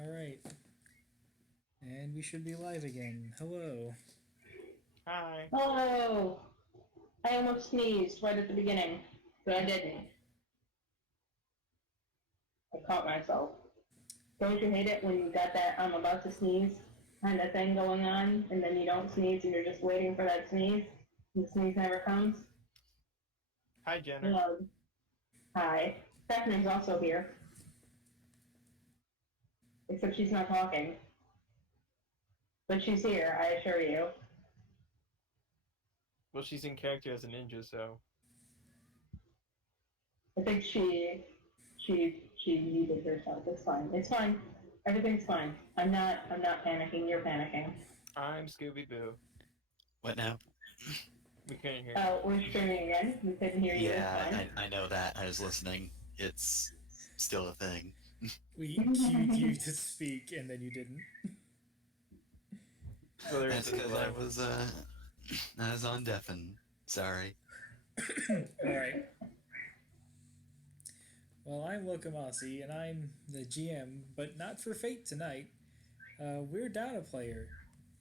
Alright. And we should be live again. Hello. Hi. Oh, I almost sneezed right at the beginning, but I didn't. I caught myself. Don't you hate it when you got that I'm about to sneeze kind of thing going on, and then you don't sneeze and you're just waiting for that sneeze, and the sneeze never comes? Hi, Jenner. Hello. Hi. Stephanie's also here, except she's not talking. But she's here, I assure you. Well, she's in character as a ninja, so. I think she muted herself. It's fine. It's fine. Everything's fine. I'm not panicking. You're panicking. I'm Scooby Boo. What now? We couldn't hear you. Oh, we're streaming again. We couldn't hear you. It's Yeah, fine. I know that. I was listening. It's still a thing. We cued you to speak and then you didn't. Well, there That's is a because I delay. was on deafen. Sorry. Alright. Well, I'm Lokomasi, and I'm the GM, but not for Fate tonight. We're down a player.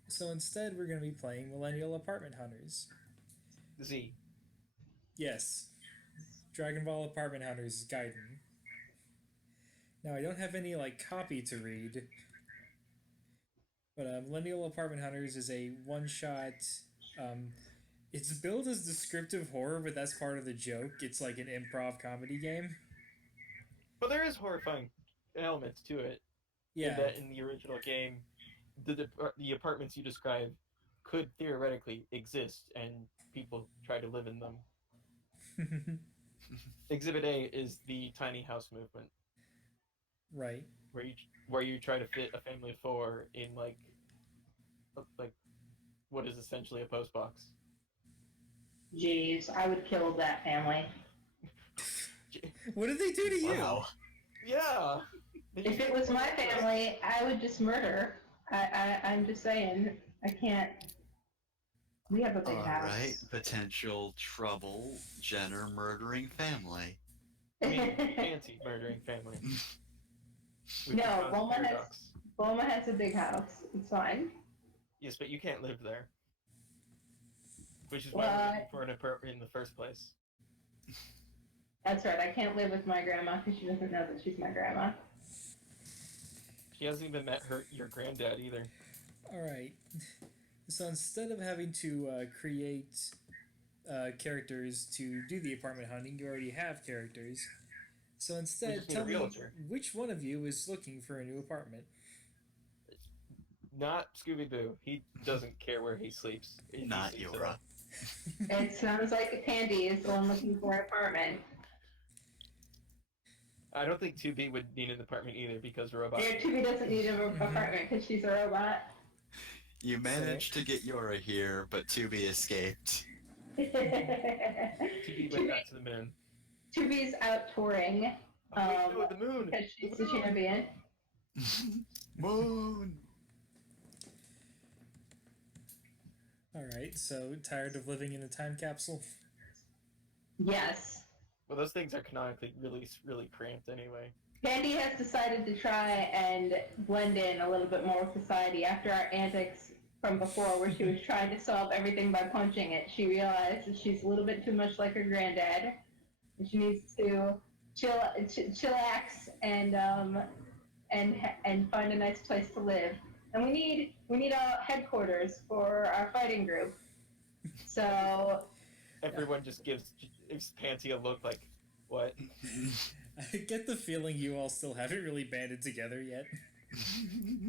So instead, we're going to be playing Millennial Apartment Hunters. Z. Yes. Dragon Ball Apartment Hunters Gaiden. Now, I don't have any, copy to read, but Millennial Apartment Hunters is a one-shot. It's billed as descriptive horror, but that's part of the joke. It's like an improv comedy game. But there is horrifying elements to it. In Yeah. that in the original game, the apartments you describe could theoretically exist, and people try to live in them. Exhibit A is the tiny house movement, Right. where you try to fit a family of four in like what is essentially a post box. Jeez, I would kill that family. What did they do to you? Wow. Yeah. If it was my family, I would just murder. I'm just saying. I can't. We have a big Alright, house. potential trouble. Jenner murdering family. I mean, fancy murdering family. No, Bulma has a big house. It's fine. Yes, but you can't live there. Which is why we're looking for an apartment in the first place. That's right. I can't live with my grandma because she doesn't know that she's my grandma. She hasn't even met your granddad either. Alright. So instead of having to create characters to do the apartment hunting, you already have characters. So We instead, just need tell a me realtor. which one of you is looking for a new apartment. Not Scooby Boo. He doesn't care where he sleeps. If he Not sleeps at Yora. all. It sounds like a Candy is the one looking for an apartment. I don't think 2B would need an apartment either because robots. Yeah, Tubi doesn't need an apartment because she's a robot. You managed to get Yora here, but Tubi escaped. 2B went back to the moon. Tubi's out touring Oh, wait, no, the moon! because she's The the moon! champion. Moon! Alright, so tired of living in a time capsule? Yes. Well, those things are canonically really, really cramped anyway. Candy has decided to try and blend in a little bit more with society after our antics from before where she was trying to solve everything by punching it. She realized that she's a little bit too much like her granddad. And she needs to chillax and find a nice place to live. And we need a headquarters for our fighting group. So Everyone just gives Pansy a look like, what? I get the feeling you all still haven't really banded together yet.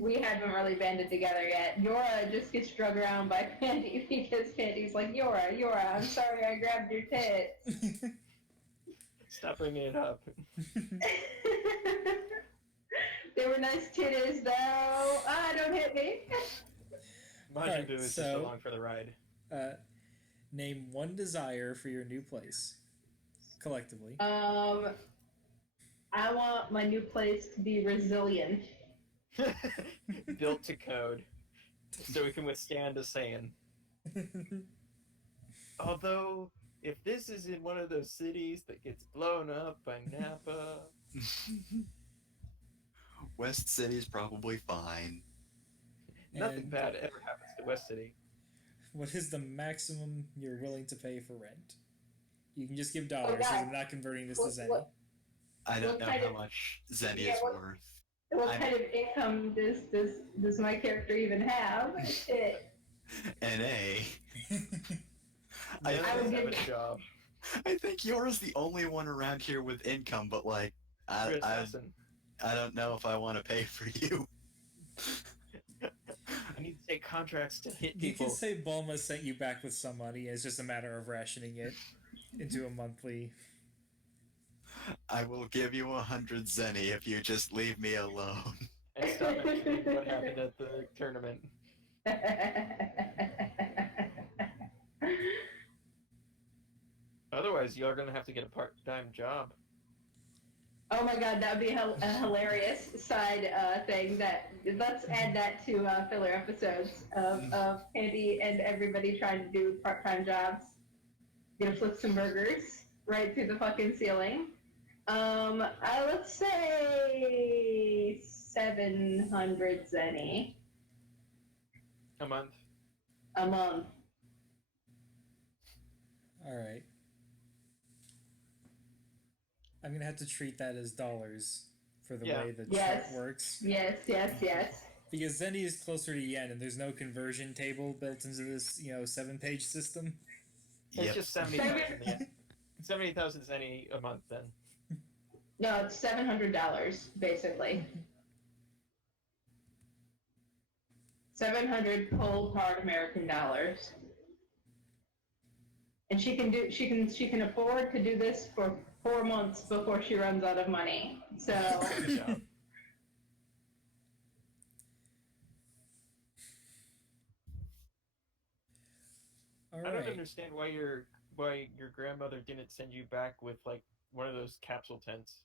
we haven't really banded together yet. Yora just gets drug around by Pandy because Pandy's like, Yora, I'm sorry I grabbed your tits. Stop bringing it up. They were nice titties though. Ah, don't hit me. Majin Buu is just so- along for the ride. Name one desire for your new place. Collectively. I want my new place to be resilient. Built to code. So we can withstand a Saiyan. Although, if this is in one of those cities that gets blown up by Nappa... West City's probably fine. Nothing And bad ever happens to West City. what is the maximum you're willing to pay for rent? You can just give Oh dollars because God, I'm not converting this to what Zenny. what I don't what know kind how of much Zenny yeah is worth. what I'm kind of income does my character even have? Shit. NA. I None I of would us have give a job. I think you're the only one around here with income, but like I You're an I assassin. I don't know if I want to pay for you. I need to take contracts to hit You can people. say Bulma sent you back with some money. It's just a matter of rationing it into a monthly. I will give you 100 Zenny if you just leave me alone. And stop mentioning what happened at the tournament. Otherwise, you're gonna have to get a part-time job. Oh my God, that would be a hilarious side thing. Let's add that to filler episodes of Andy and everybody trying to do part-time jobs. Gonna flip some burgers right through the fucking ceiling. Let's say 700 zenny A month. a month. All right. I'm gonna have to treat that as dollars for the way the chart Yes. works. Yes. Because Zenny is closer to yen, and there's no conversion table built into this, 7-page system. It's Yep. just 70,000 yen. 70,000 zenny a month then. No, it's $700 basically. 700 cold hard American dollars. And she can afford to do this for 4 months before she runs out of money. So Good job. All I don't right. understand why your grandmother didn't send you back with like one of those capsule tents.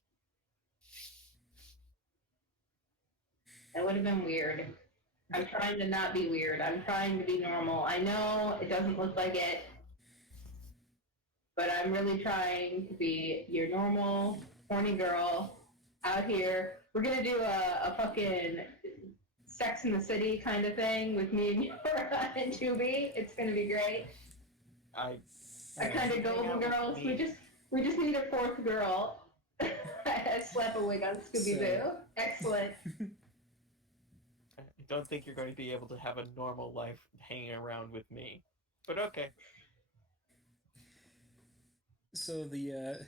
that would have been weird. I'm trying to not be weird. I'm trying to be normal. I know it doesn't look like it, but I'm really trying to be your normal, horny girl out here. We're gonna do a fucking Sex in the City kind of thing with me and Yora and Tubi. It's gonna be great. I Our kind of golden girls. We just need a fourth girl. Slap a wig on Scooby Doo. So- Excellent. don't think you're going to be able to have a normal life hanging around with me. But okay. So the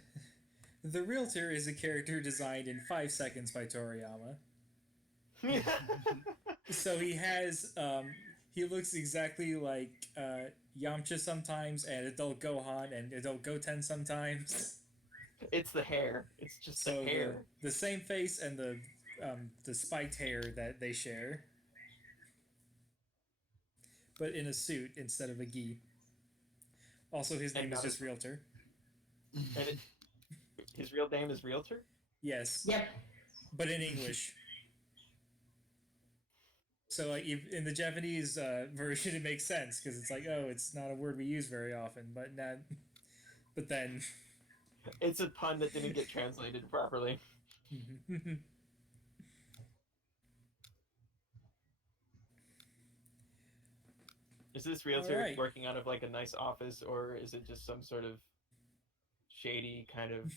realtor is a character designed in 5 seconds by Toriyama. So he has he looks exactly like Yamcha sometimes, and Adult Gohan and Adult Goten sometimes. It's the hair. It's just So the hair. the same face and the spiked hair that they share, but in a suit instead of a gi. Also, his name And is not just a- Realtor. And his real name is Realtor? Yes, Yep. but in English. So like in the Japanese version, it makes sense because it's like, oh, it's not a word we use very often, but not. But then. It's a pun that didn't get translated properly. Is this Realtor Alright. working out of like a nice office, or is it just some sort of shady kind of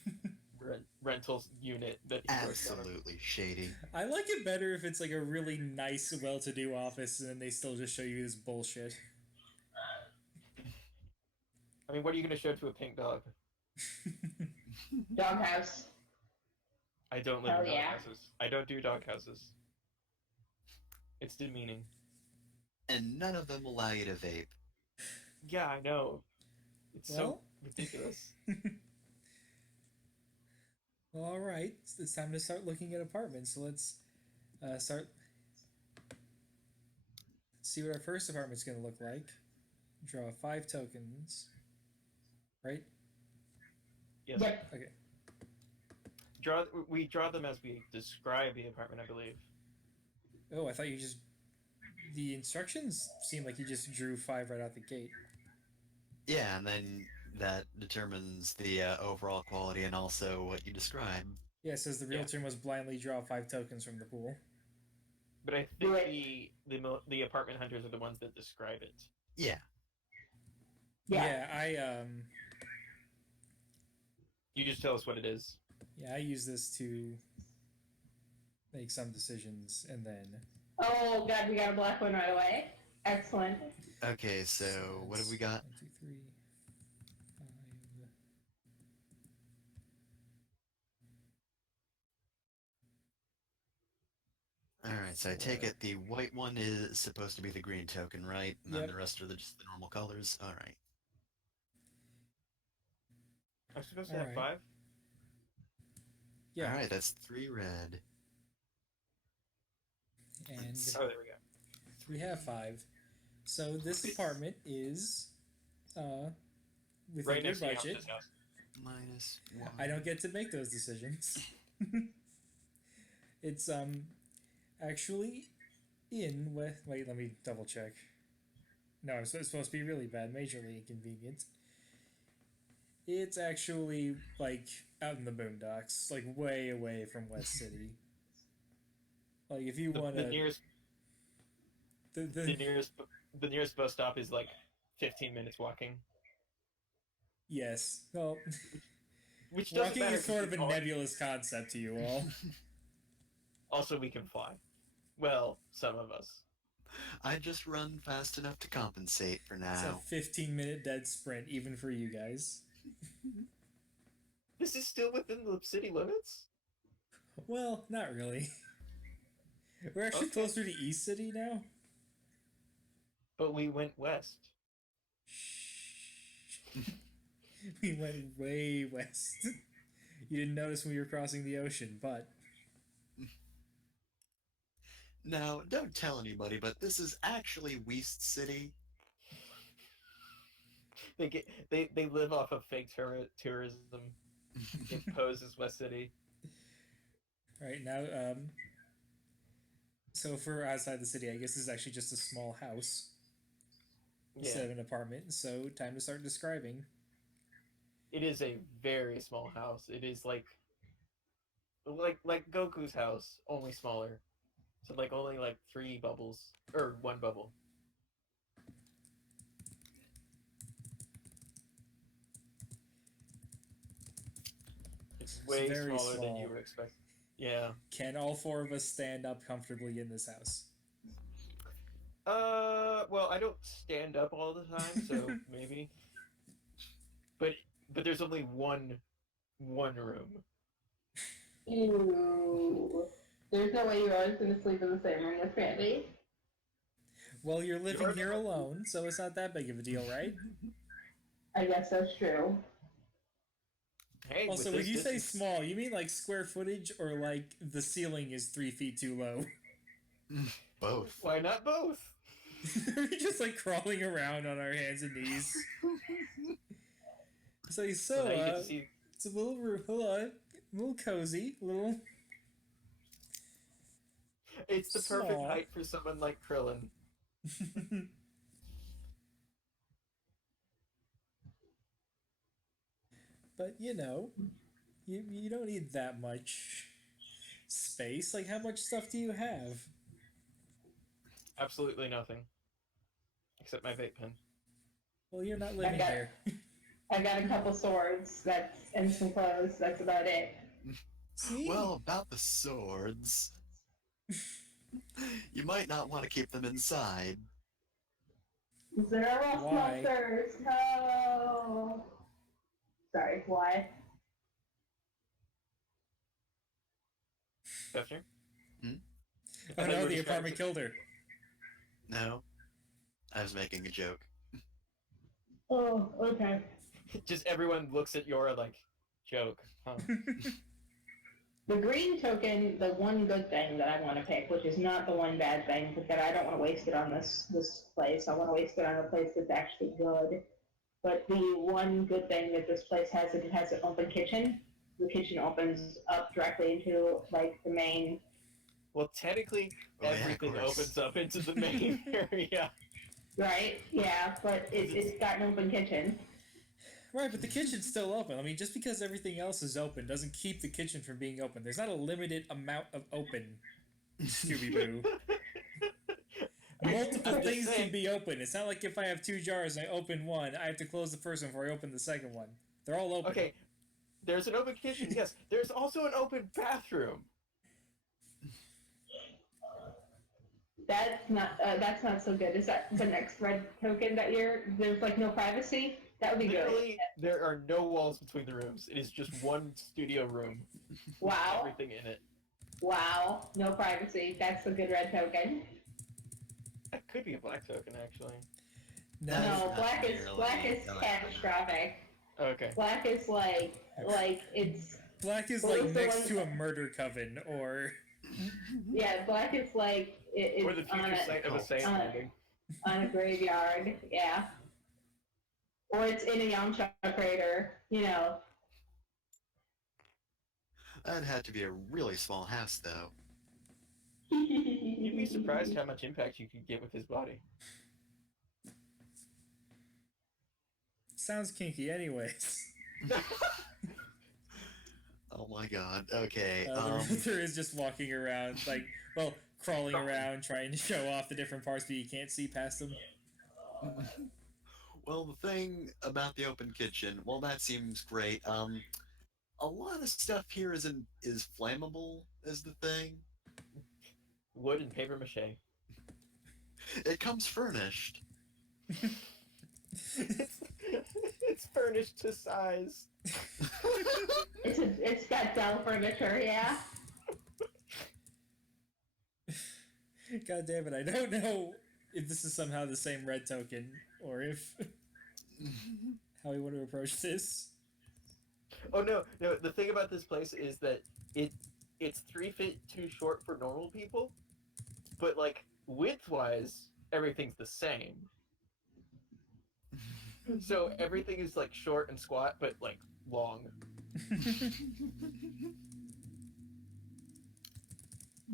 rental unit that he works out of? Absolutely shady. I like it better if it's like a really nice, well-to-do office, and then they still just show you this bullshit. I mean, what are you going to show to a pink dog? Doghouse. I don't live Hell in dog yeah. houses. I don't do dog houses. It's demeaning. And none of them allow you to vape. Yeah, I know. It's so Well. ridiculous. Well, all right. It's time to start looking at apartments. So let's start. See what our first apartment's going to look like. Draw 5 tokens. Right? Yes. Yep. Okay. We draw them as we describe the apartment, I believe. Oh, I thought you just. The instructions seem like you just drew 5 right out the gate. Yeah, and then that determines the overall quality and also what you describe. Yeah, it says the realtor must blindly draw 5 tokens from the pool. But I think the apartment hunters are the ones that describe it. Yeah. Yeah, You just tell us what it is. I use this to make some decisions, and then. Oh god, we got a black one right away. Excellent. Okay, so what have we got? 1, 2, 3, 5. Alright, so I take it the white one is supposed to be the green token, right? And then Yep. the rest are just the normal colors? Alright. I'm supposed to have 5? Yeah. Alright, that's 3 red. And Oh, there we go. we have 5. So this apartment is within Right your next to budget. Yamcha's house. Minus 1. I don't get to make those decisions. It's actually in with. Wait, let me double check. No, it's supposed to be really bad, majorly inconvenient. It's actually like out in the boondocks, like way away from West City. Like if you want to, the nearest bus stop is like 15 minutes walking. Yes, well, Which doesn't walking matter is sort of a 'cause nebulous concept to you all. Also, we can fly. Well, some of us. I just run fast enough to compensate for It's a now. 15-minute dead sprint, even for you guys. This is still within the city limits? Well, not really. We're actually Okay. closer to East City now. But we went west. Shh. We went way west. You didn't notice when we were crossing the ocean, but Now, don't tell anybody, but this is actually West City. They live off of fake tourism. It poses West City. right now, so for outside the city, I guess this is actually just a small house instead of an apartment. So time to start describing. It is a very small house. It is like Goku's house, only smaller. So like only like 3 bubbles or 1 bubble. It's way very smaller than small. you would expect. Yeah. Can all 4 of us stand up comfortably in this house? Well, I don't stand up all the time, so maybe. But there's only one room. Ew. There's no way you're always going to sleep in the same room with Randy. Well, you're living here alone, so it's not that big of a deal, right? I guess that's true. Hey, Also, when you say small, you mean like square footage, or like the ceiling is 3 feet too low? Both. Why not both? We're just like crawling around on our hands and knees. So now you get to see. it's a little room, a little cozy, little. It's the perfect Small. height for someone like Krillin. But you know, you don't need that much space. Like, how much stuff do you have? Absolutely nothing. Except my vape pen. Well, you're not living got- here. I got a couple swords and some clothes. That's about it. See? Well, about the swords. You might not want to keep them inside. Zero Why? monsters. No. Sorry. Why? Chester? Oh I thought no, you were the describing apartment killed her. No, I was making a joke. Oh, okay. Just everyone looks at Yora like, joke, huh? The green token, the one good thing that I want to pick, which is not the one bad thing, but that I don't want to waste it on this place. I want to waste it on a place that's actually good. But the one good thing that this place has, it has an open kitchen. The kitchen opens up directly into like the main. Well, technically, Oh, yeah, of everything course. opens up into the main area. Right? Yeah, but it's got an open kitchen. Right, but the kitchen's still open. I mean, just because everything else is open doesn't keep the kitchen from being open. There's not a limited amount of open, Scooby Boo. Multiple I'm just things saying. can be open. It's not like if I have 2 jars and I open one, I have to close the first one before I open the second one. They're all open. Okay, there's an open kitchen. Yes, there's also an open bathroom. That's not so good. Is that the next red token that there's like no privacy? That would be good. Literally, there are no walls between the rooms. It is just one studio room. Wow. Everything in it. Wow. No privacy. That's a good red token. That could be a black token, actually. No, black is No, catastrophic. Okay. Black is like it's Black is What like was the next one- to a murder coven, or yeah, black is like Or the it's on future site of a sand on a- landing. a graveyard, yeah. Or it's in a Yamcha crater, you know. That had to be a really small house, though. You'd be surprised how much impact you could get with his body. sounds kinky, anyways. Oh my god. Okay. The Ruther is just walking around, like, well, crawling around, trying to show off the different parts, but you can't see past them. Well, the thing about the open kitchen, well, that seems great. A lot of stuff here is flammable, is the thing. Wood and paper mache. It comes furnished. It's furnished to size. It's got Dell furniture, yeah. God damn it, I don't know if this is somehow the same red token, or if how we want to approach this. Oh no! The thing about this place is that it's 3 feet too short for normal people, but like width-wise, everything's the same. So everything is like short and squat, but like long.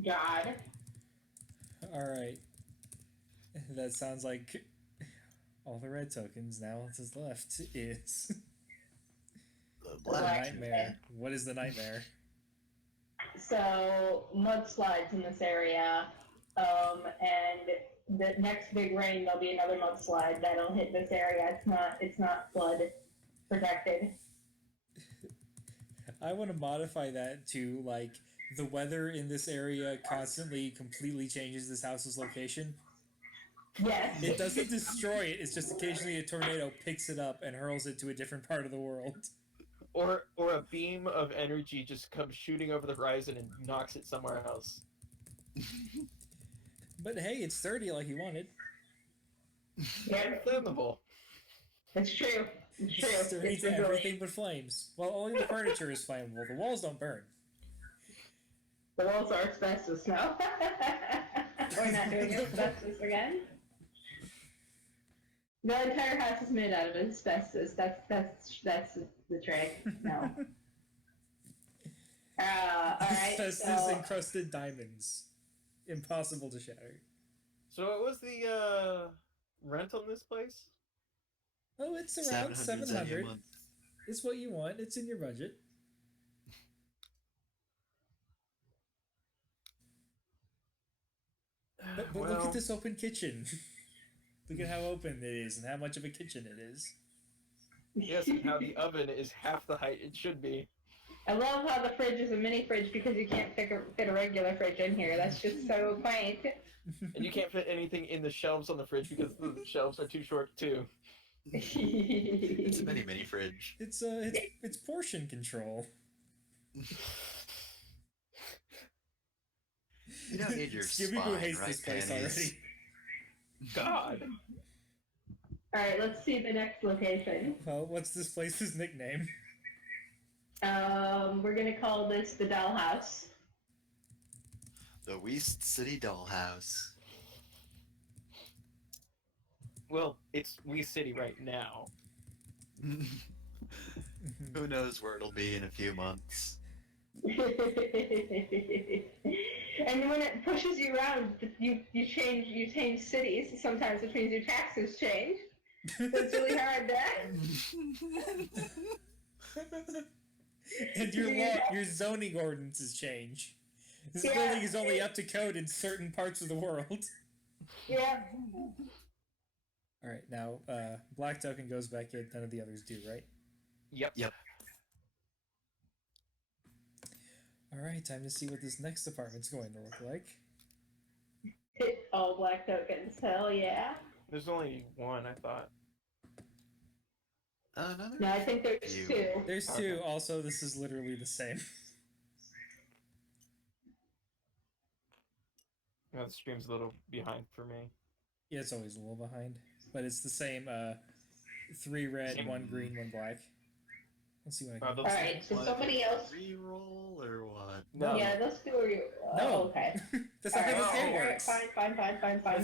God. Alright. That sounds like all the red tokens. Now what's left is The the black. nightmare. What is the nightmare? So mudslides in this area, and the next big rain there'll be another mudslide that'll hit this area. It's not flood protected. I want to modify that to, like, the weather in this area constantly completely changes this house's location. Yes. It doesn't destroy it, it's just occasionally a tornado picks it up and hurls it to a different part of the world. Or a beam of energy just comes shooting over the horizon and knocks it somewhere else. But hey, it's sturdy like you wanted. Yeah, And flammable. it's true. It's true. It's sturdy It's to resilient. everything but flames. Well, only the furniture is flammable. The walls don't burn. The walls are asbestos now. We're not doing asbestos again. The entire house is made out of asbestos. That's the trick. No. All right. Asbestos So, encrusted diamonds. Impossible to shatter. So what was the rent on this place? Oh, it's around 700 700. a month. It's what you want. It's in your budget. But look Well, at this open kitchen. Look at how open it is and how much of a kitchen it is. yes, and how the oven is half the height it should be. I love how the fridge is a mini fridge because you can't fit a regular fridge in here. That's just so quaint. And you can't fit anything in the shelves on the fridge because the shelves are too short too. It's a mini fridge. It's portion control. You don't need your Scooby-Doo spine, hates right, this place panties? already. God. All right, let's see the next location. Well, what's this place's nickname? We're gonna call this the Dollhouse. The West City Dollhouse. Well, it's Wee City right now. Who knows where it'll be in a few months. And when it pushes you around, you change cities sometimes, which means your taxes change. That's really hard, Dad. And your zoning ordinances change. This Yeah. building is only up to code in certain parts of the world. Yeah. All right, now black token goes back in. None of the others do, right? Yep. Yep. All right, time to see what this next apartment's going to look like. All black tokens. Hell yeah. There's only one, I thought. No, I think there's You. two. There's Okay. two. Also, this is literally the same. The stream's a little behind for me. Yeah, it's always a little behind, but it's the same. 3 red, Same. 1 green, 1 black. Let's see what I can. Those- Alright, so somebody else. Reroll or what? No. Yeah, let's do a. No. Okay. That's not how this game Alright, works.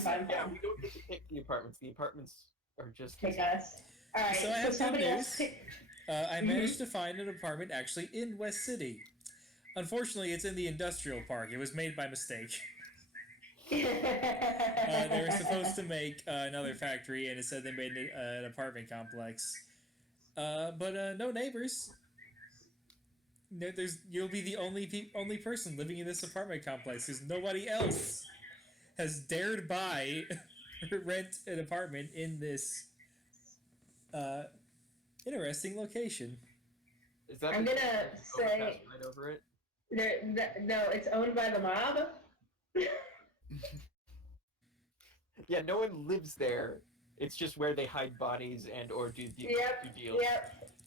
fine. Yeah, we don't get to pick the apartments. The apartments are just. Take us. Alright, So I so, have good somebody news. else pick. I managed to find an apartment actually in West City. Unfortunately, it's in the industrial park. It was made by mistake. They were supposed to make another factory, and it said they made an apartment complex. But no neighbors. No, you'll be the only person living in this apartment complex. Because nobody else has dared buy or rent an apartment in this interesting location. Is that I'm because gonna they overpass say- right over it? No, it's owned by the mob. Yeah, no one lives there. It's just where they hide bodies and or do deals.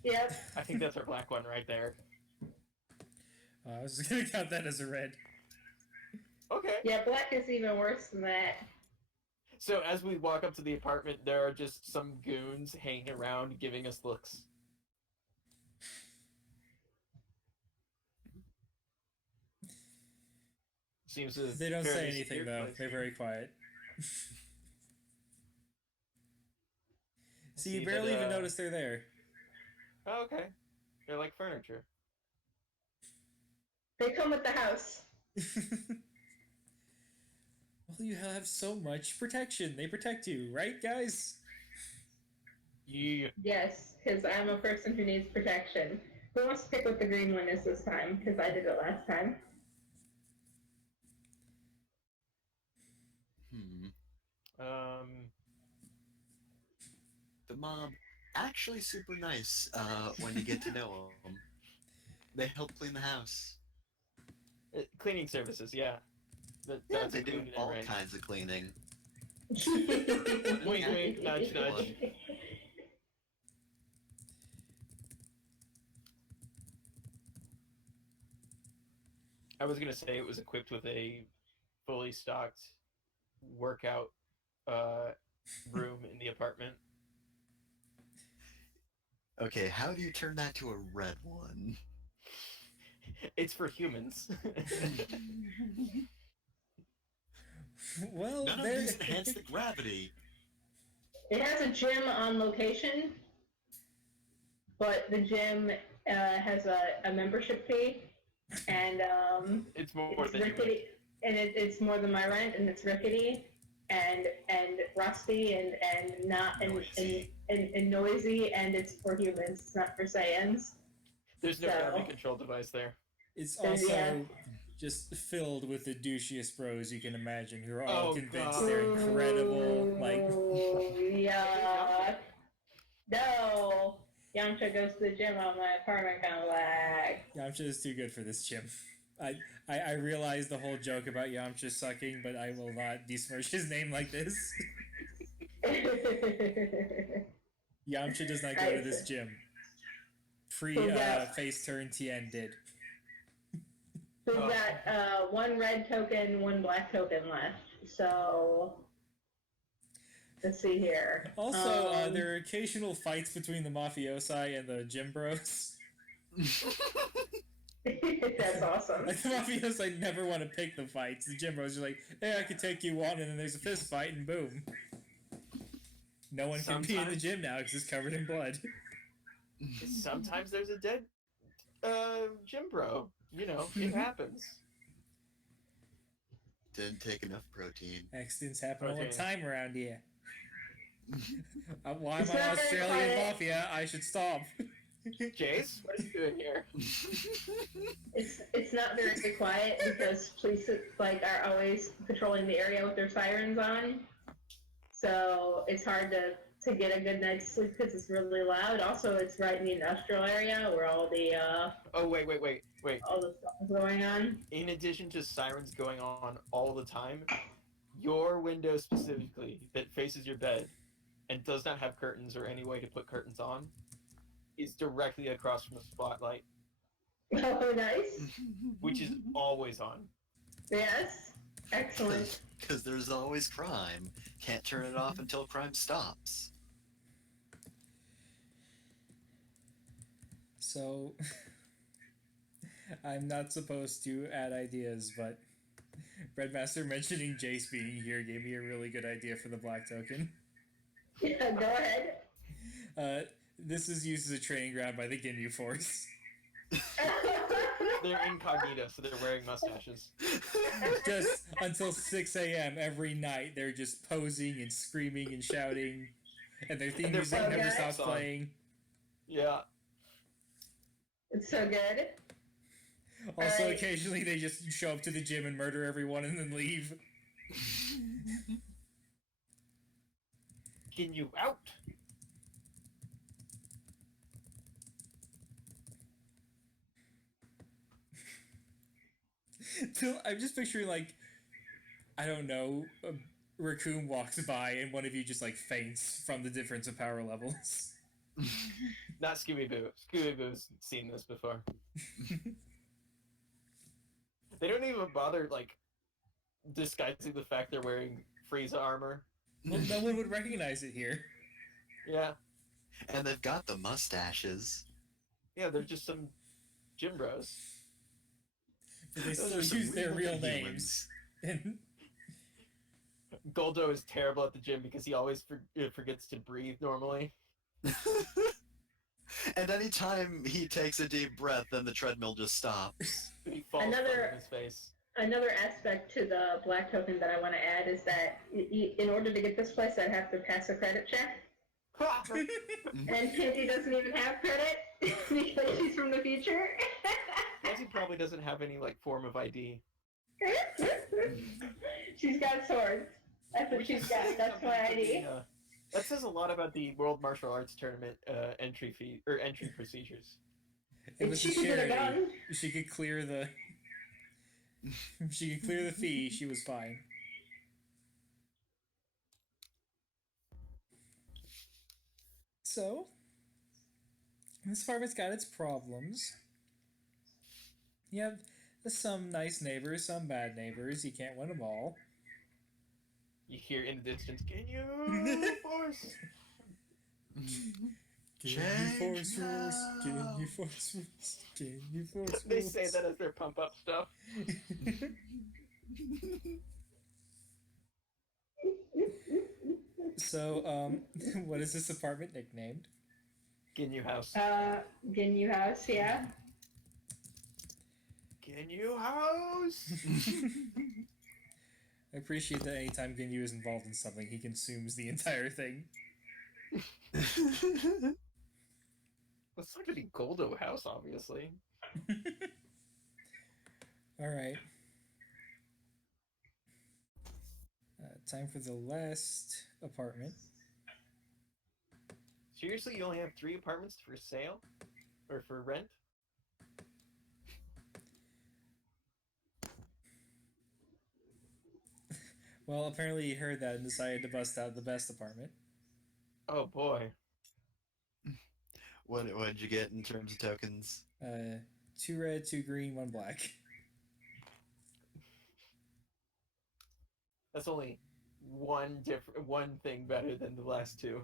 Yep. I think that's our black one right there. I was just gonna count that as a red. Okay. Yeah, black is even worse than that. So as we walk up to the apartment, there are just some goons hanging around giving us looks. Seems a They don't say fairly anything secure though. place. They're very quiet. See, you See barely that, even notice they're there. Oh, okay. They're like furniture. They come with the house. Well, you have so much protection. They protect you, right, guys? Yeah. Yes, because I'm a person who needs protection. Who wants to pick what the green one is this time? Because I did it last time. The mob actually super nice when you get to know them. They help clean the house. Cleaning services, yeah. Yeah, That's they do included in all rank. kinds of cleaning. Wink, wink, nudge, nudge. I was gonna say it was equipped with a fully stocked workout room in the apartment. Okay, how do you turn that to a red one? It's for humans. Well, None of there. these enhance the gravity. It has a gym on location, but the gym has a membership fee, and It's more it's than you rickety, and it's more than my rent, and it's rickety, and rusty, and not Noisy. and noisy, and it's for humans. It's not for Saiyans. There's no So- gravity control device there. It's Yeah. also just filled with the douchiest bros you can imagine who are all Oh, convinced God. they're incredible. Like, Yeah. No. Yamcha goes to the gym on my apartment complex. Yamcha is too good for this gym. I realize the whole joke about Yamcha sucking, but I will not besmirch his name like this. Yamcha does not go to this gym. Face turn Tien did. We've got one red token, one black token left. So let's see here. Also, there are occasional fights between the mafiosi and the gym bros. That's awesome. Like, the mafiosi never want to pick the fights. The gym bros are like, hey, I could take you on, and then there's a fist fight, and boom. No one can be in the Sometimes- gym now because it's covered in blood. Sometimes there's a dead gym bro. You know, it happens. Didn't take enough protein. Accidents happen all the Okay. time around here. Why am It's I not very Australian quiet. mafia? I should stop. Jace, what are you doing here? It's not very quiet because police are always patrolling the area with their sirens on. So it's hard to get a good night's sleep because it's really loud. Also, it's right in the industrial area where all the Oh, wait. all the stuff is going on. In addition to sirens going on all the time, your window specifically that faces your bed and does not have curtains or any way to put curtains on is directly across from the spotlight, Oh, nice. which is always on. Yes. Excellent. Because there's always crime. Can't turn it off until crime stops. So, I'm not supposed to add ideas, but Breadmaster mentioning Jace being here gave me a really good idea for the black token. Yeah, go ahead. This is used as a training ground by the Ginyu Force. They're incognito, so they're wearing mustaches. Just until 6 a.m. every night, they're just posing and screaming and shouting, and their theme And their music phone never guys stops on. playing. Yeah. It's so good. Also, Alright. occasionally they just show up to the gym and murder everyone and then leave. Get you out. I'm just picturing, like, I don't know, a raccoon walks by and one of you just, like, faints from the difference of power levels. Not Scooby-Doo. Scooby-Doo's seen this before. They don't even bother, like, disguising the fact they're wearing Frieza armor. Well, no one would recognize it here. Yeah. And they've got the mustaches. Yeah, they're just some gym bros. But they Those still are some use their real humans. names. And Goldo is terrible at the gym because he always forgets to breathe normally. And anytime he takes a deep breath, then the treadmill just stops. He falls Another- flat on his face. Another aspect to the black token that I want to add is that in order to get this place, I'd have to pass a credit check. And Pinty doesn't even have credit because she's from the future. Nancy probably doesn't have any like form of ID. She's got swords. That's what she's got. That's my ID. That says a lot about the World Martial Arts Tournament entry fee or entry procedures. it was a She could get a charity. gun. She could clear the... She could clear the fee, she was fine. So, this apartment's got its problems. You have some nice neighbors, some bad neighbors. You can't win them all. You hear in the distance, "Can you force?" Can you force rules? Can you force rules? Can you force rules? They say that as their pump up stuff. So, what is this apartment nicknamed? Ginyu House. Ginyu House, yeah. Ginyu House. I appreciate that anytime Ginyu is involved in something, he consumes the entire thing. Let's not gonna be Goldo House, obviously. Alright. Time for the last apartment. Seriously, you only have 3 apartments for sale? Or for rent? Well, apparently he heard that and decided to bust out the best apartment. Oh boy. What did you get in terms of tokens? 2 red, 2 green, 1 black. That's only one thing better than the last 2.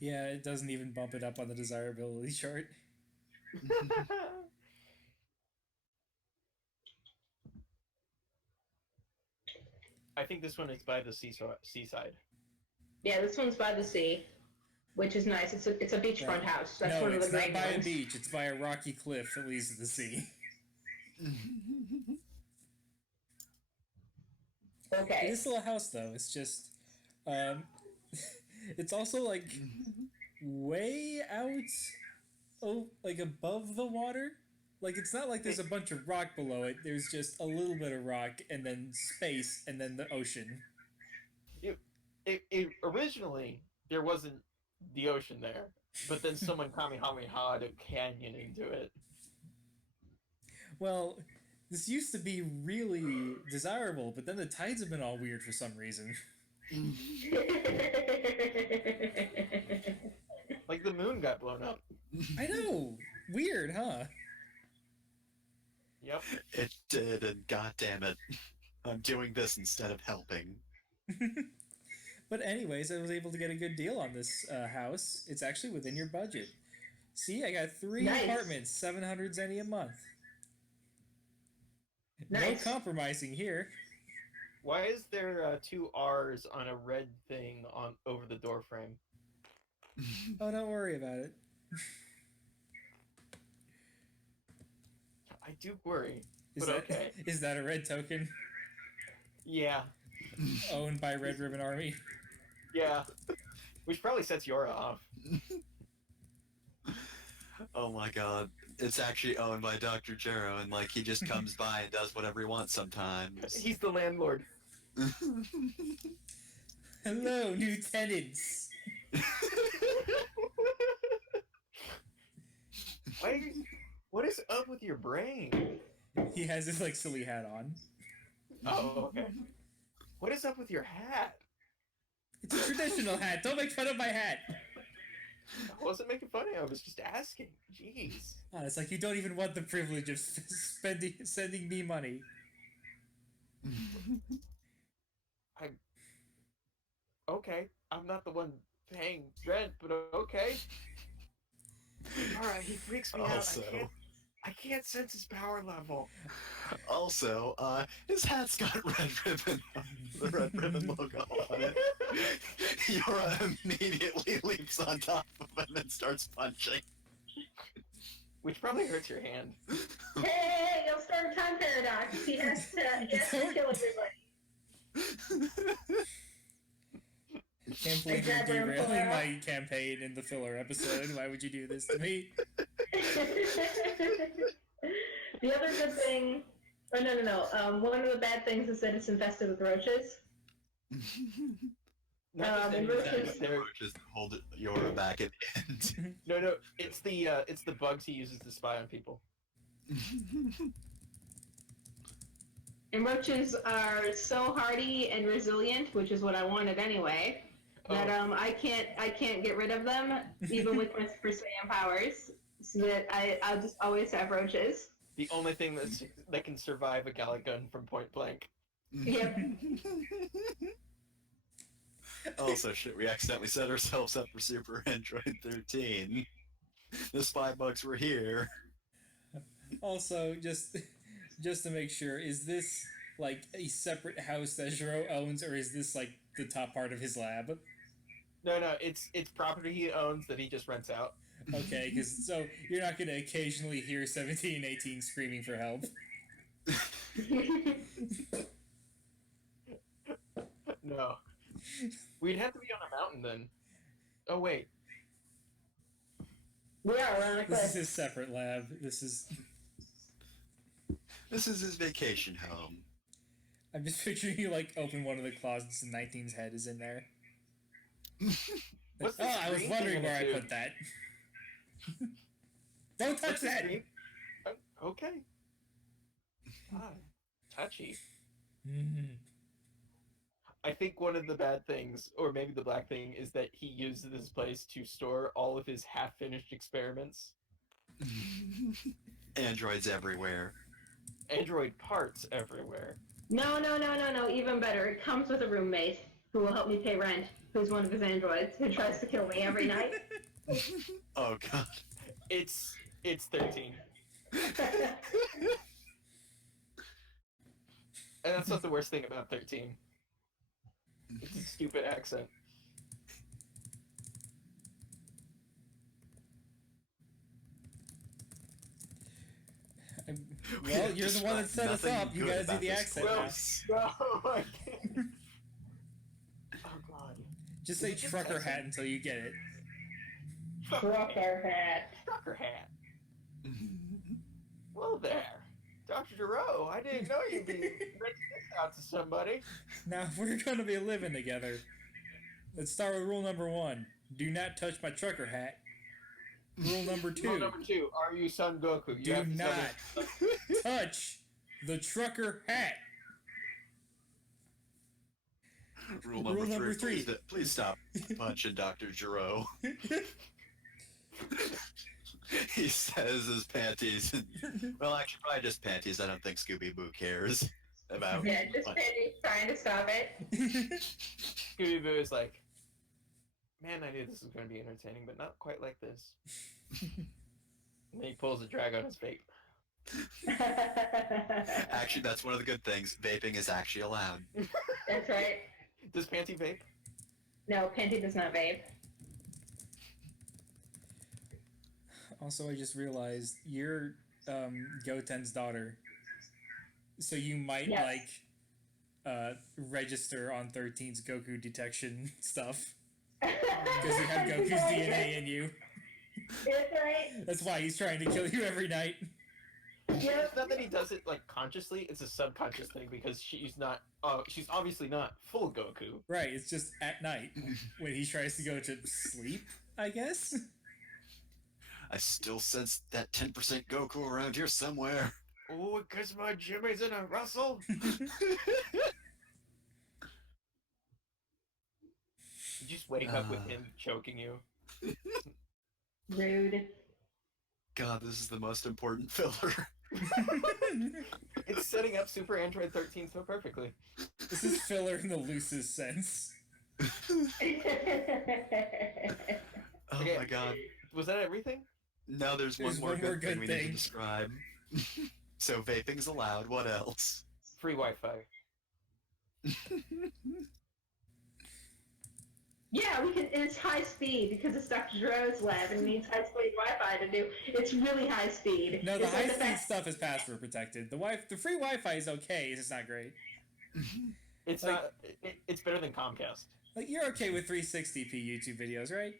Yeah, it doesn't even bump it up on the desirability chart. I think this one is by the seaside. Yeah, this one's by the sea, which is nice. It's a beachfront Right. house. That's No, one of the it's not great by a ones. beach. It's by a rocky cliff that leads to the sea. Okay. It is still a house, though. It's just, It's also like way out, like above the water. Like it's not like there's a bunch of rock below it. There's just a little bit of rock and then space and then the ocean. Originally there wasn't the ocean there, but then someone kamehameha'd a canyon into it. Well, this used to be really desirable, but then the tides have been all weird for some reason. Like the moon got blown up. I know. Weird, huh? Yep. It did, and goddamn it, I'm doing this instead of helping. But anyways, I was able to get a good deal on this house. It's actually within your budget. See, I got 3 Nice. apartments, 700 zenny a month. Nice. No compromising here. Why is there 2 R's on a red thing on over the door frame? Oh, don't worry about it. I do worry. Is But that okay. is that a red token Yeah. owned by Red Ribbon Army? Yeah. Which probably sets Yora off. Oh my god. It's actually owned by Dr. Jero, and like he just comes by and does whatever he wants sometimes. He's the landlord. Hello, new tenants. What is up with your brain? He has his like silly hat on. Oh, okay. What is up with your hat? It's a traditional hat. Don't make fun of my hat. I wasn't making fun of you. I was just asking. Jeez. Oh, it's like you don't even want the privilege of sending me money. Okay. I'm not the one paying rent, but okay. Alright, he freaks me Also, out. I can't sense his power level. also, his hat's got red ribbon, the red ribbon logo on it. Yora immediately leaps on top of him and starts punching. Which probably hurts your hand. Hey, you'll start a time paradox. He has to kill everybody. Can't believe you're derailing my campaign in the filler episode. Why would you do this to me? The other good thing... Oh, no. One of the bad things is that it's infested with roaches. Not just and any- roaches- they're- Just hold Yora back at the end. No, it's the bugs he uses to spy on people. And roaches are so hardy and resilient, which is what I wanted anyway, that I can't get rid of them, even with my Super Saiyan powers. So that I'll just always have roaches. The only thing that can survive a Gallic gun from point blank. Yep. Also, shit, we accidentally set ourselves up for Super Android 13. The spy bugs were here. Also, just to make sure, is this like a separate house that Jiro owns, or is this like the top part of his lab? No, it's property he owns that he just rents out. Okay, because so you're not going to occasionally hear 17 and 18 screaming for help. No. We'd have to be on a mountain then. Oh, wait. We are on a This is cliff. his separate lab. This is... This is his vacation home. I'm just picturing you like open one of the closets and 19's head is in there. What's the I was screen wondering thing where I gonna do? put that. Don't touch What's the that! screen? Okay. Ah, touchy. Mhm. I think one of the bad things, or maybe the black thing, is that he uses this place to store all of his half-finished experiments. Androids everywhere. Android parts everywhere. No. Even better. It comes with a roommate who will help me pay rent, who's one of his androids, who tries to kill me every night. Oh god. It's 13. And that's not the worst thing about 13. It's a stupid accent. Well, you're the one that set us Nothing up. You good gotta do about the this accent Well, now. no, I can't. Oh god. Just say Just trucker text him. hat until you get it. Trucker hat. Trucker hat. Well there, Dr. Giroux, I didn't know you'd be renting this out to somebody. Now, if we're going to be living together, let's start with rule number 1. Do not touch my trucker hat. Rule number 2. Rule number 2, are you Son Goku? You Do have to not tell me- touch the trucker hat. Rule Rule number number 3. three. Please stop punching Dr. Giro. He says his panties. Well, actually, probably just panties. I don't think Scooby-Boo cares about. Yeah, just Penny trying to stop it. Scooby-Boo is like, man, I knew this was going to be entertaining, but not quite like this. And then he pulls a drag on his vape. Actually, that's one of the good things. Vaping is actually allowed. That's right. Does Panty vape? No, Penty does not vape. Also, I just realized you're Goten's daughter, so you might Yes. register on 13's Goku detection stuff because you have Goku's DNA in you. That's right. That's why he's trying to kill you every night. Yep. It's not that he does it like consciously; it's a subconscious thing because she's not. She's obviously not full Goku. Right, it's just at night when he tries to go to sleep, I guess. I still sense that 10% Goku around here somewhere. Oh, because my Jimmy's in a rustle. You just wake up with him choking you. Rude. God, this is the most important filler. It's setting up Super Android 13 so perfectly. This is filler in the loosest sense. Oh Okay. my god. Was that everything? No, there's one There's more one more good thing good we need thing. to describe. So vaping's allowed. What else? Free Wi-Fi. Yeah, we can. It's high speed because it's Dr. Giroux's lab and it needs high speed Wi-Fi to do. It's really high speed. No, the It's like high-speed fact- stuff is password protected. The free Wi-Fi is okay. It's just not great. It's Like- not. It's better than Comcast. Like, you're okay with 360p YouTube videos, right?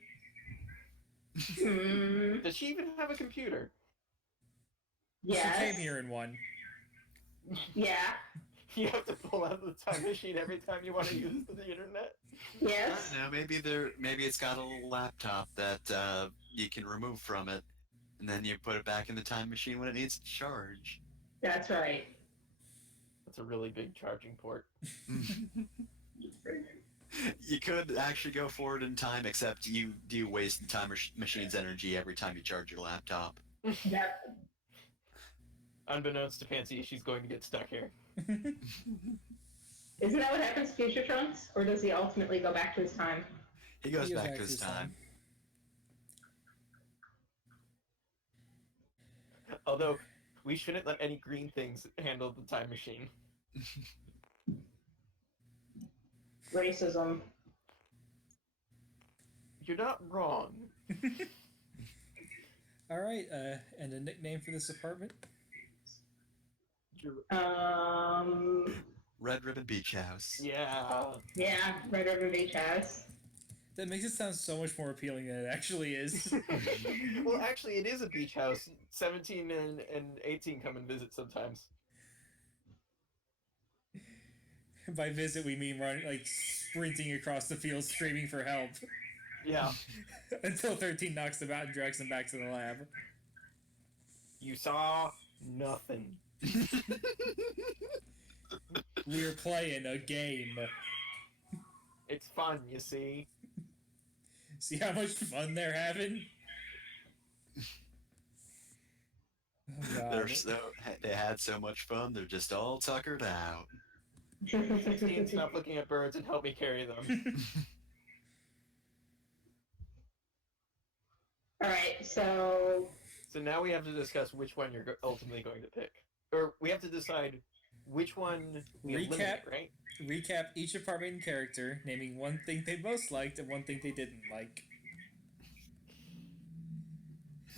Does she even have a computer? Yes. She came here in one. Yeah. You have to pull out the time machine every time you want to use the internet. I Yes. don't know, maybe it's got a little laptop that you can remove from it, and then you put it back in the time machine when it needs to charge. That's right. That's a really big charging port. You could actually go forward in time, except you do waste the time machine's energy every time you charge your laptop. Yep. Unbeknownst to Pansy, she's going to get stuck here. Isn't that what happens to Future Trunks, or does he ultimately go back to his time? He goes back to his time. Although, we shouldn't let any green things handle the time machine. Racism. You're not wrong. Alright, and a nickname for this apartment? Red Ribbon Beach House. Yeah. Yeah, Red River Beach House. That makes it sound so much more appealing than it actually is. Well, actually, it is a beach house. 17 and 18 come and visit sometimes. By visit, we mean running, like, sprinting across the field, screaming for help. Yeah. Until 13 knocks them out and drags them back to the lab. You saw nothing. We're playing a game. It's fun, you see. See how much fun they're having? Oh, God. They had so much fun, they're just all tuckered out. 16, stop looking at birds and help me carry them. Alright, so So now we have to discuss which one you're ultimately going to pick. Or we have to decide which one we Recap. eliminate, right? Recap each apartment and character, naming one thing they most liked and one thing they didn't like.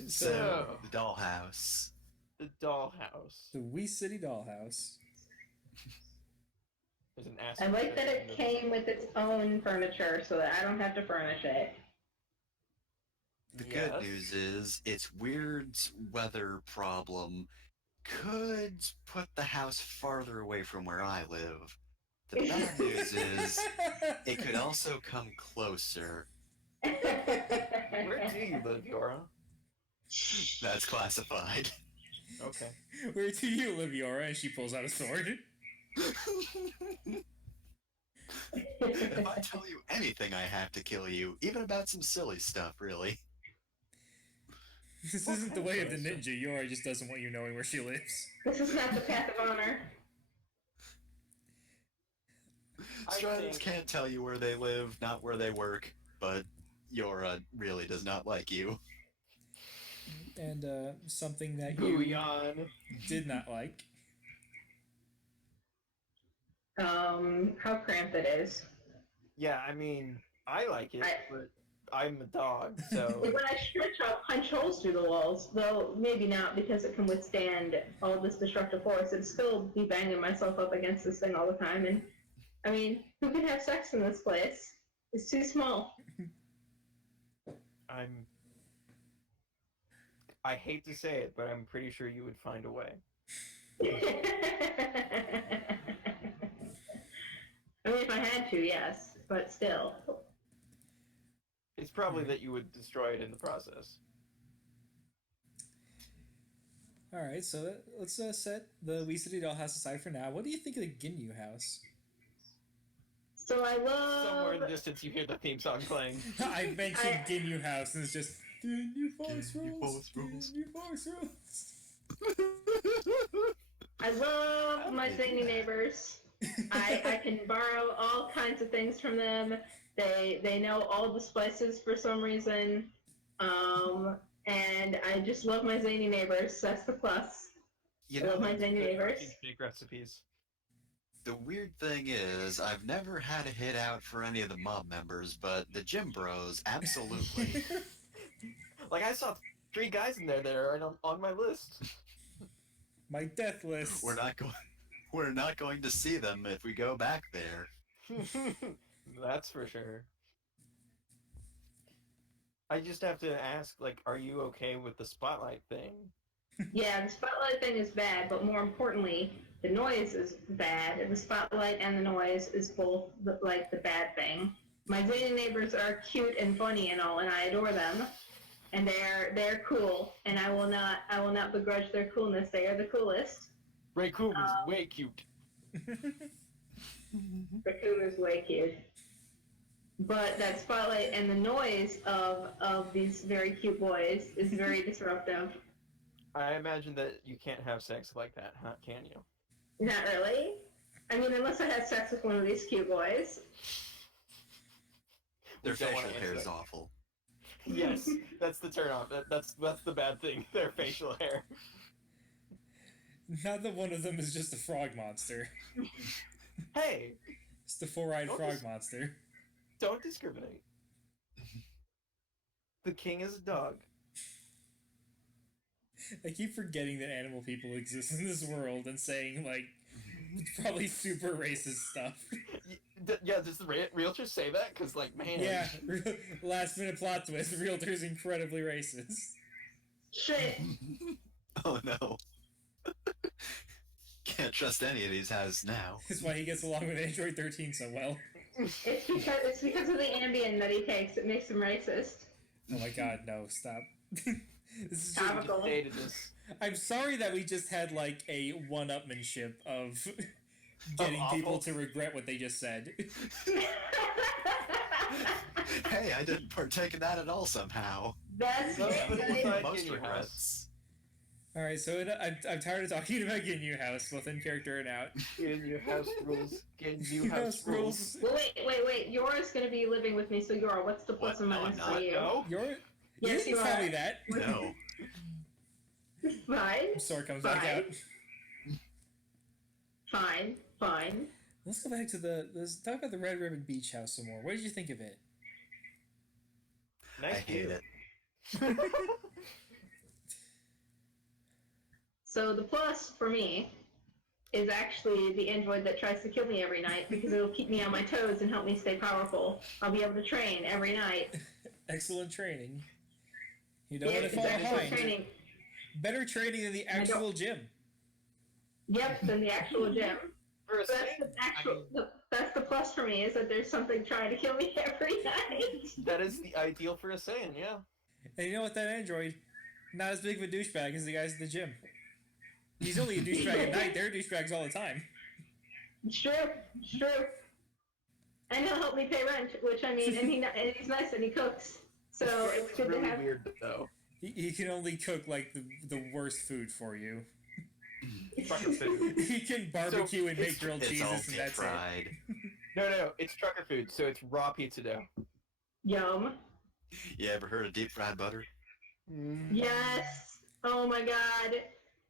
So, The dollhouse. the dollhouse. The Wee City Dollhouse. There's an ass. I like that it came with its own furniture so that I don't have to furnish it. The Yes. good news is its weird weather problem could put the house farther away from where I live. The bad news is it could also come closer. Where do you live, Yora? That's classified. Okay. Where do you live, Yora? And she pulls out a sword. If I tell you anything, I have to kill you, even about some silly stuff, really. This What isn't the kind of way of the silly ninja. Yora just doesn't want you knowing where she lives. This is not the path of honor. Striders can't tell you where they live, not where they work, but Yora really does not like you. And something that you Bouillon. did not like. How cramped it is. Yeah, I mean, I like it, I- but I'm a dog, so When I stretch, I'll punch holes through the walls. Though maybe not because it can withstand all this destructive force. It'd still be banging myself up against this thing all the time. And I mean, who can have sex in this place? It's too small. I hate to say it, but I'm pretty sure you would find a way. I mean, if I had to, yes, but still. It's probably that you would destroy it in the process. Alright, so let's set the Wee City Dollhouse aside for now. What do you think of the Ginyu house? So I love. Somewhere in the distance, you hear the theme song playing. I mentioned Ginyu house, and it's just Ginyu Force Ginyu Rules. Force Rules. Ginyu Force Rules. I love my zany neighbors. I can borrow all kinds of things from them. They know all the spices for some reason. And I just love my zany neighbors. That's the plus. You I love know, my zany neighbors. Fake recipes. the weird thing is, I've never had a hit out for any of the mob members, but the gym bros, absolutely. Like, I saw 3 guys in there that are on my list. My death list. We're not going to see them if we go back there. That's for sure. I just have to ask, like, are you okay with the spotlight thing? Yeah, the spotlight thing is bad, but more importantly, the noise is bad. And the spotlight and the noise is both the bad thing. My zany neighbors are cute and funny and all, and I adore them. And they're cool, and I will not begrudge their coolness. They are the coolest. Raccoon is way cute. Raccoon is way cute. But that spotlight and the noise of these very cute boys is very disruptive. I imagine that you can't have sex like that, huh? Can you? Not really. I mean, unless I had sex with one of these cute boys. Their We don't wanna facial answer hair is that. awful. Yes, that's the turn off. That's the bad thing. Their facial hair. Not that one of them is just a frog monster. Hey, It's the four-eyed Don't frog dis- monster. don't discriminate. The king is a dog. I keep forgetting that animal people exist in this world and saying, like, probably super racist stuff. Yeah, does the realtor say that? Because, like, man. Yeah, last minute plot twist, realtor's incredibly racist. Shit. Oh no. Can't trust any of these houses now. That's why he gets along with Android 13 so well. It's because of the Ambien that he takes. It makes him racist. Oh my god, no, stop. This is Topical. Just dated this. I'm sorry that we just had, like, a one-upmanship of getting awful. people to regret what they just said. Hey, I didn't partake in that at all somehow. That's No, it. but That it's is- like- Most in your regrets. Alright, so I'm tired of talking about Ginyu House, both in character and out. In your house rules. In new house rules. Well, wait. Yora's gonna be living with me, so Yora, what's the plus What? and No, minus I'm for not. you? No? You Yes, didn't you tell are. me that. No. Fine. Sword comes back Fine. out. Fine. Let's go back to let's talk about the Red Ribbon Beach House some more. What did you think of it? Nice I hate it. So the plus for me is actually the android that tries to kill me every night because it'll keep me on my toes and help me stay powerful. I'll be able to train every night. Excellent training. You don't Yeah, want to it's fall actual behind. training. Better training than the actual gym. Yep, than the actual gym. For a So that's Saiyan, the actual. That's the plus for me, is that there's something trying to kill me every night. that is the ideal for a Saiyan, yeah. And you know what? That android, not as big of a douchebag as the guys at the gym. He's only a douchebag at night. They're douchebags all the time. It's true. It's true. And he'll help me pay rent, which and he's nice and he cooks. So it's good really to have. weird though. He can only cook like the worst food for you. Trucker food. He can barbecue and make grilled It's cheeses, all and deep that's fried. No, it's trucker food, so it's raw pizza dough. Yum. You ever heard of deep fried butter? Yes. Oh my god.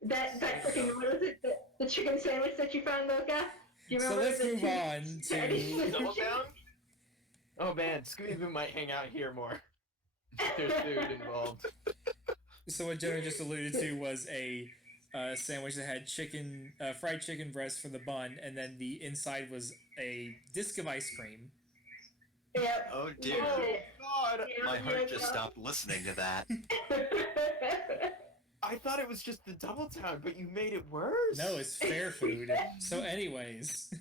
That freaking, what was it? The chicken sandwich that you found, Loka? Do you So remember? let's move on to. Double down? Oh man, Scooby Doo might hang out here more. There's food involved. So what Jenna just alluded to was a sandwich that had fried chicken breast for the bun, and then the inside was a disc of ice cream. Yep. Oh dear. Oh god! My heart just stopped listening to that. I thought it was just the double down, but you made it worse. No, it's fair food. So, anyways,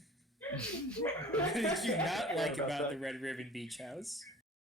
what did you not like about the Red Ribbon Beach House?